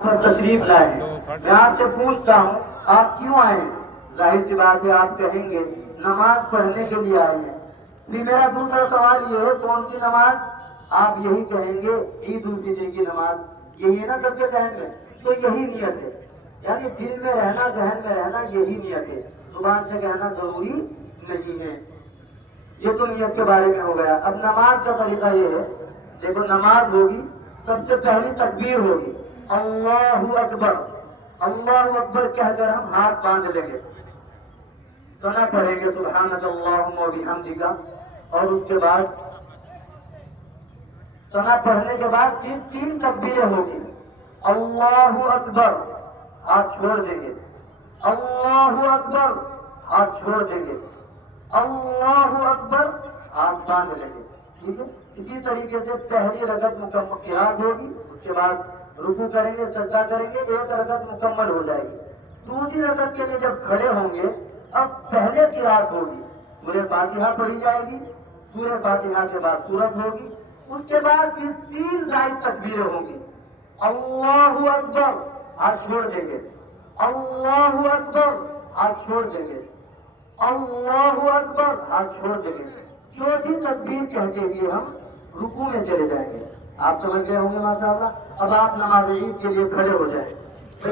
پر تشریف لائے ہیں۔ میں آپ سے پوچھتا ہوں آپ کیوں آئے ہیں؟ ظاہر سی بات ہے آپ کہیں گے نماز پڑھنے کے لیے آئے ہیں۔ پھر میرا دوسرا سوال یہ ہے کون سی نماز؟ آپ یہی کہیں گے عید الفطر کی نماز، یہی ہے نا سب کے ذہن میں؟ تو یہی نیت ہے، یعنی دل میں رہنا ذہن میں رہنا یہی نیت ہے، زبان سے کہنا ضروری نہیں ہے۔ یہ تو نیت کے بارے میں ہو گیا۔ اب نماز کا طریقہ یہ ہے، دیکھو نماز ہوگی سب سے پہلی تکبیر ہوگی اللہ اکبر، اللہ اکبر کہہ کر ہم ہاتھ باندھ لیں گے، ثنا پڑھیں گے سبحانک اللہم و بحمدک، اور اس کے بعد ثنا پڑھنے کے بعد پھر 3 تکبیریں ہوگی، اللہ اکبر ہاتھ چھوڑ دیں گے، اللہ اکبر ہاتھ چھوڑ دیں گے، اللہ اکبر ہاتھ باندھ لیں گے، ٹھیک ہے؟ اسی طریقے سے پہلی رکعت مکمل قرات ہوگی، اس کے بعد رکوع کریں گے، سجدہ کریں گے، 1 رکعت مکمل ہو جائے گی۔ دوسری رکعت کے لیے جب کھڑے ہوں گے اب پہلے قرات ہوگی، سورہ فاتحہ پڑھی جائے گی، سورہ فاتحہ کے بعد سورت ہوگی، اس کے بعد پھر 3 زائد تکبیریں ہوں گی، اللہ اکبر ہاتھ چھوڑ دیں گے، اللہ اکبر ہاتھ چھوڑ دیں گے، اللہ اکبر ہاتھ چھوڑ دیں گے، چوتھی تکبیر کہتے ہوئے ہم رکوع میں چلے جائیں گے۔ آپ سمجھ گئے ہوں گے ماشاء اللہ۔ اب آپ نماز عید کے لیے کھڑے ہو جائیں۔